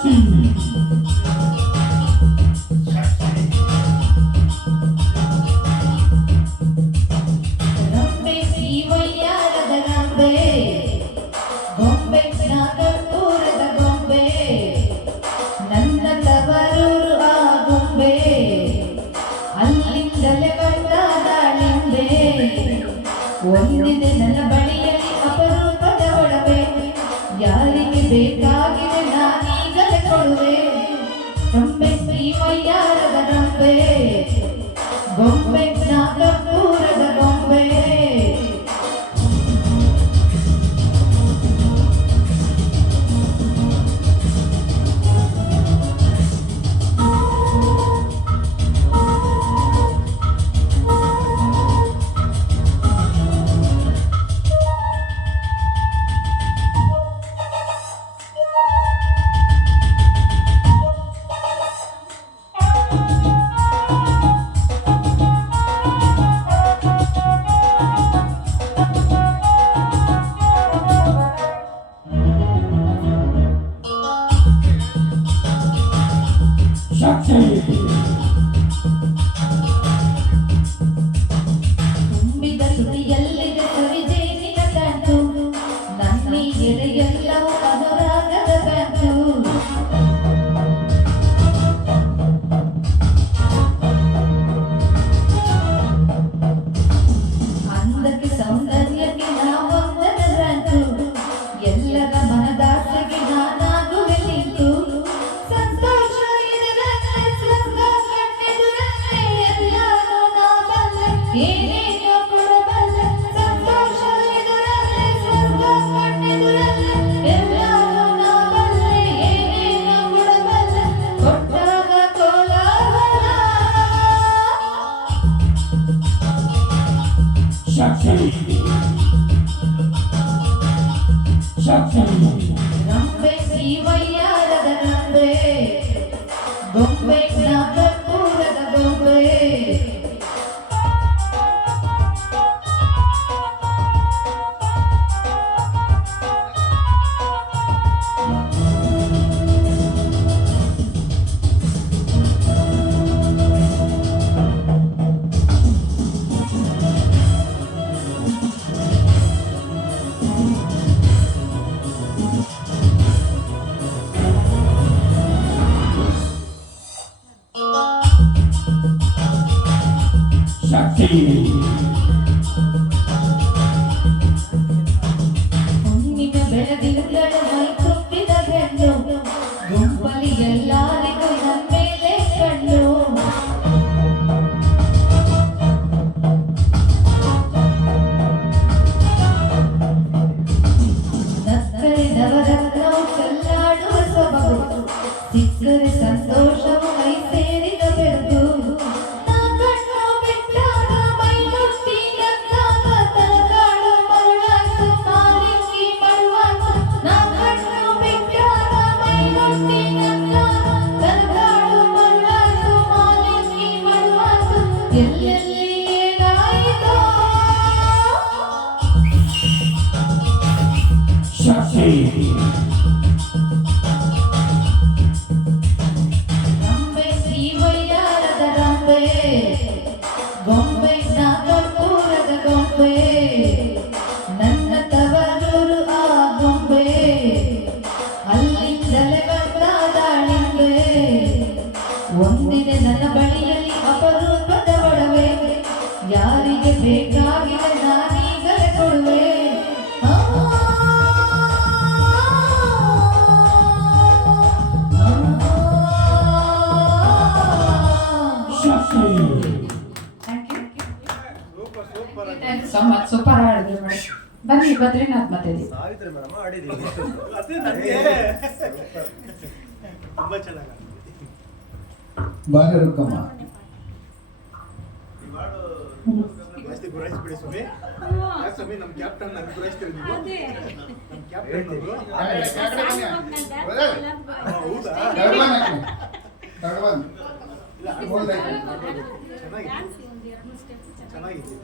ಶಕ್ತಿ ರಂಬೆ ಶ್ರೀವಯ್ಯಾರದ ರಂಬೆ ಗೊಂಬೆ ನಾಗಪುರದ ಗೊಂಬೆ ನನ್ನ ತವರೂರು ಆ ಗೊಂಬೆ ಅಲ್ಲಿಂದಲೇ ಬಂದ ದಾಳಿಂಬೆ ಒಂದಿದೆ ನನ್ನ ಬಳಿಯಲ್ಲಿ ಅಪರೂಪದ ಒಡವೆ ಯಾರಿಗೆ ಬೇಕಾಗಿದೆ ನಾನೀಗಲೇ ಕೊಡುವೆ ರಂಬೆ ಶ್ರೀವಯ್ಯಾರದ ರಂಬೆ ಗೊಂಬೆ ನಾಗಪುರದ ಗೊಂಬೆ ಶಕ್ತಿ ತುಂಬಿದ ತುಟಿಯಲ್ಲಿದೆ ಸವಿಜೇನಿನ ತಂತು ನನ್ನಿ ಎದೆಯೆಲ್ಲವೂ ಅನುರಾಗದ ತಂತು ಅಂದಕ್ಕೆ ಸೌಂದರ್ಯಕ್ಕೆ ನಾವೊಂದರ ರಂತು ಎಲ್ಲರ ಮನದಾಸೆಗೆ ನಾನಾಗುವೆ ನಿಂತು ಸಂತೋಷ ಇದರಲ್ಲೇ ಸ್ವರ್ಗ ಕಣ್ಣೆದುರಲ್ಲೇ ಎಲ್ಲವೂ ನಾ ಬಲ್ಲೆ ಏನೇನೋ ಕೊಡಬಲ್ಲೆ ಸಂತೋಷ ಇದರಲ್ಲೇ ಸ್ವರ್ಗ ಕಣ್ಣೆದುರಲ್ಲೇ ಎಲ್ಲವೂ ನಾ ಬಲ್ಲೆ ಏನೇನೋ ಕೊಡಬಲ್ಲೆ ಕೊಟ್ಟಾಗ ಕೋಲಾಹಲ ಶಕ್ತಿ ಶಕ್ತಿ ರಂಬೆ ಶ್ರೀವಯ್ಯಾರದ ರಂಬೆ ಗೊಂಬೆ ನಾಗಪುರದ ಗೊಂಬೆ ಶಕ್ತಿ ಹುಣ್ಣಿನ ಬೆಳದಿಂಗಳ ಮೈ ತುಂಬಿದ ಹೆಣ್ಣು ಗುಂಪಲಿ ಎಲ್ಲರಿಗೂ ನಮ್ಮೇಲೆ ಕಣ್ಣು ನಕ್ಕರೆ ನವರತ್ನವು ಚೆಲ್ಲಾಡುವ ಸೊಬಗು ಸಿಕ್ಕರೆ ಸಂತೋಷವು ಮೈ ಸೇರಿದ ಬೆರಗು ನಾ ಕಣ್ಣು ಬಿಟ್ಟಾಗ ಮೈ ಮುಟ್ಟಿ ನಕ್ಕಾಗ ತನಕಾಡು ಮರುಳಾಯ್ತು ಮಾಲಿಂಗಿ ಮರುವಾಯ್ತು ನಾ ಕಣ್ಣು ಬಿಟ್ಟಾಗ ಮೈ ಮುಟ್ಟಿ ನಕ್ಕಾಗ ತನಕಾಡು ಮರುಳಾಯ್ತು ಮಾಲಿಂಗಿ ಮರುವಾಯ್ತು ಎಲ್ಲೆಲ್ಲಿ ಏನಾಯಿತೋ ಶಕ್ತಿ ರಂಬೆ ಶ್ರೀವಯ್ಯಾರದ ರಂಬೆ ಗೊಂಬೆ ನಾಗಪುರದ ಗೊಂಬೆ ನನ್ನ ತವರೂರು ಆ ಗೊಂಬೆ ಅಲ್ಲಿಂದಲೇ ಬಂದ ದಾಳಿಂಬೆ ಒಂದಿದೆ ನನ್ನ ಬಳಿಯಲ್ಲಿ ಅಪರೂಪದ ಒಡವೆ ಯಾರಿಗೆ ಬೇಕಾಗಿದೆ ನಾನೀಗಲೇ ಕೊಡುವೆ ಆ ಶಕ್ತಿ thank you so much super ಹಾಡಿದ್ರಿ ಮೇಡಮ್ ಬನ್ನಿ ಬದ್ರಿನಾಥ್ ಮತ್ತೆ ಸಾವಿತ್ರಿ ಮೇಡಮ್ ಆಡಿದ್ದೀವಿ ಅದೇ ನನಗೆ ತುಂಬಾ ಚೆನ್ನಾಗಿ ಬಾರಿ ರುಕ್ಕಮ್ಮ ಈ ಹಾಡು ಜಾಸ್ತಿ ಗುರಾಯಿಸ್ಬಿಡಿ ಸ್ವಾಮಿ ಯಾಕೆ ಸ್ವಾಮಿ ನಮ್ಮ ಕ್ಯಾಪ್ಟನ್ ನಾನು ಗುರಾಯಿಸ್ತೀರಿ ನೀವು ನಮ್ಮ ಕ್ಯಾಪ್ಟನ್ ಹೌದಾ ಚೆನ್ನಾಗಿದೆ ಚೆನ್ನಾಗಿದೆ